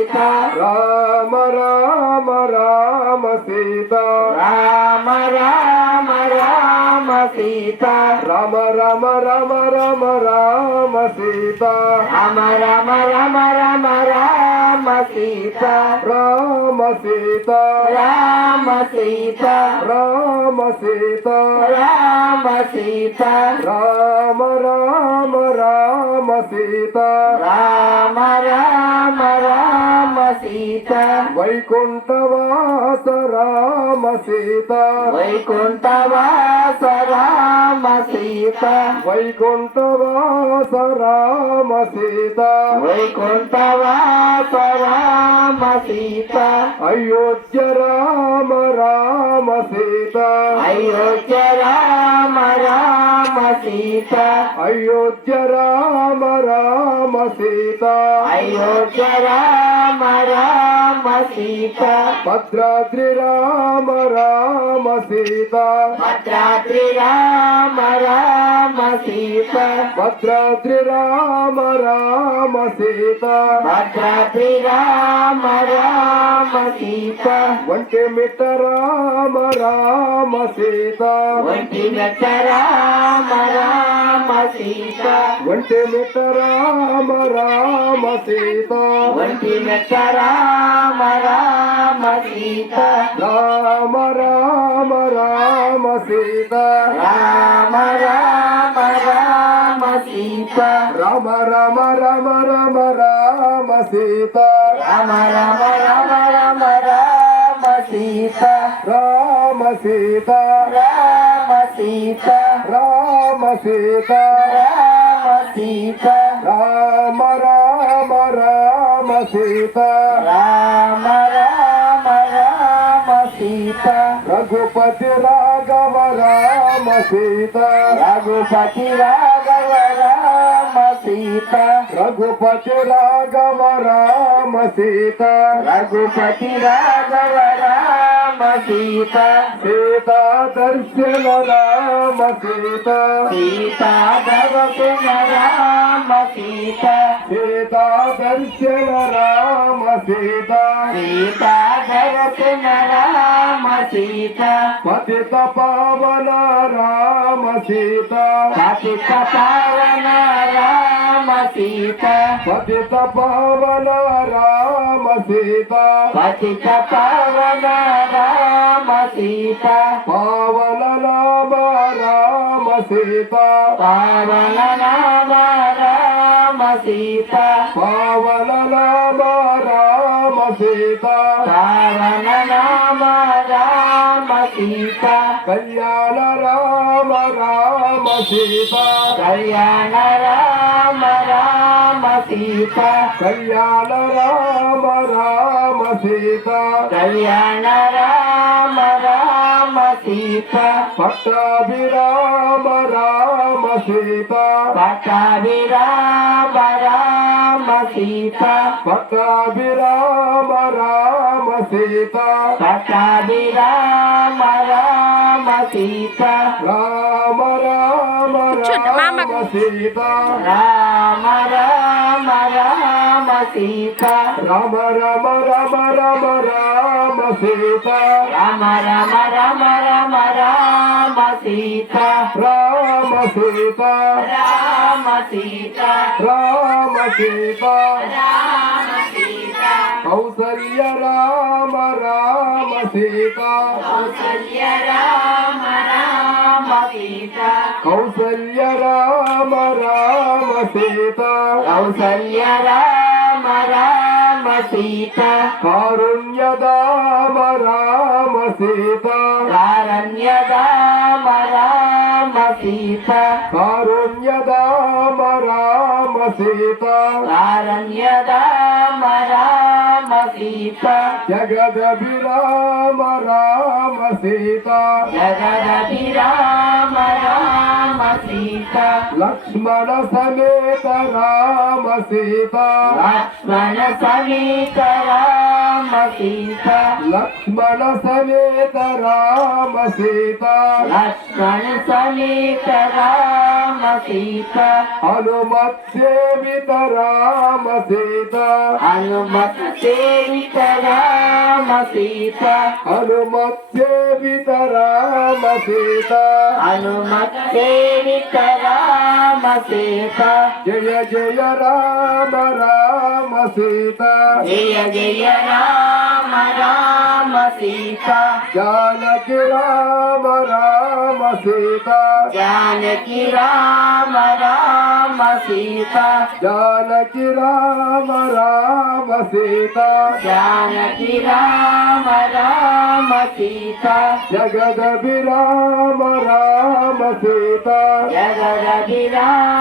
సీతా రామ రామ రామ సీతా రామ రామ రామ సీతా రామ రామ రామ రామ రామ సీతా రామ రామ రామ రామ రామ సీతా రామ సీతా రామ సీతా రామ సీతా రామ సీతా రామ రామ రామ సీతా రామ రామ రామ సీతా వైకుంఠవాస రామ సీతా వైకుంఠవాస రామ సీతా వైకుంఠవాస రామ సీతా వైకుంఠవాస రామ సీతా అయోధ్య రామ రామ సీతా అయోధ్య రామ రామ సీతా అయోధ్య రామ రామ సీతా అయోధ్య రామ రామ సీతా భద్రాద్రి రామ రామ సీతా భద్రాద్రి రామ రామ సీతా భద్రాద్రి రామ రామ సీతా భద్రాద్రి రామ రామ సీతా ఒంటిమిట్ట రామ రామ సీతా ఒంటిమిట్ట రామ రామ సీతా ఒంటిమిట్ట రామ రామ సీతా ఒంటిమిట్ట రామ రామ సీతా రామ రామ రామ సీతా రామ రామ రామ సీతా రామ రామ రామ రామ రామ సీతా రామ రామ రామ రామ రామ సీతా రామ సీతా రామ సీతా రామ సీతా రామ సీతా రామ రామ రామ సీతా రామ రామ రామ సీతా రఘుపతి రాఘవ రామ సీతా రఘుపతి రాఘవ రామ సీతా రఘుపతి రాఘవ రామ సీతా రఘుపతి రాఘవ రామ సీతా సీతా దర్శన రామ సీతా సీతా దర్శన రామ సీతా సీతా దర్శన రామ సీతా సీతా దర్శన రామ సీతా పతిత పావన రామ సీతా పతిత పావన రామ సీతా పతిత పావన రామ సీతా పతిత పావన రామ సీతా పావన నామ రామ సీతా పావన నామ రామ సీతా పావన నామ రామ సీతా పావన నామ రామ సీతా కళ్యాణ రామ రామ సీతా కళ్యాణ రామ రామ సీతా కళ్యాణ రామ రామ సీతా కళ్యాణ రామ రామ సీతా పట్టాభిరామ రామ సీతా పట్టాభిరామ రామ సీతా పట్టాభిరామ రామ సీతా పట్టాభిరామ రామ సీతా రామ రామ రామ సీతా రామ రామ రామ సీతా రామ రామ రామ రామ రామ సీతా రామ రామ రామ రామ రామ సీతా రామ సీతా రామ సీతా రామ సీతా రామ సీతా కౌసల్య రామ రామ సీతా కౌసల్య రామ రామ సీతా కౌసల్య రామ రామ సీతా కౌసల్య రామ రామ సీతా కారుణ్యదామ రామ సీతా కారణ్యదామ రామ సీతా కారుణ్యదామ రామ సీతా కారణ్యదామ రామ సీతా జగదభిరామ రామ సీతా జగదభిరామ రామ సీతా లక్ష్మణ సమేత రామ సీతా లక్ష్మణ సమేత రామ రామ సీత లక్ష్మణ సమేత రామ సీత లక్ష్మణ సమేత రామ సీత హనుమత్ సేవిత రామ సీత హనుమత్ సేవిత రామ సీత హనుమత్ సేవిత రామ సీత హనుమత్ సేవిత రామ సీత జయ జయ రామ రామ సీత జయ జయ రామ రామ సీత జానకి రామ రామ సీత జానకి రామ రామ సీత జానకి రామ రామ సీత జానకి రామ రామ సీత జగద విరామ రామ సీత జగద విరామ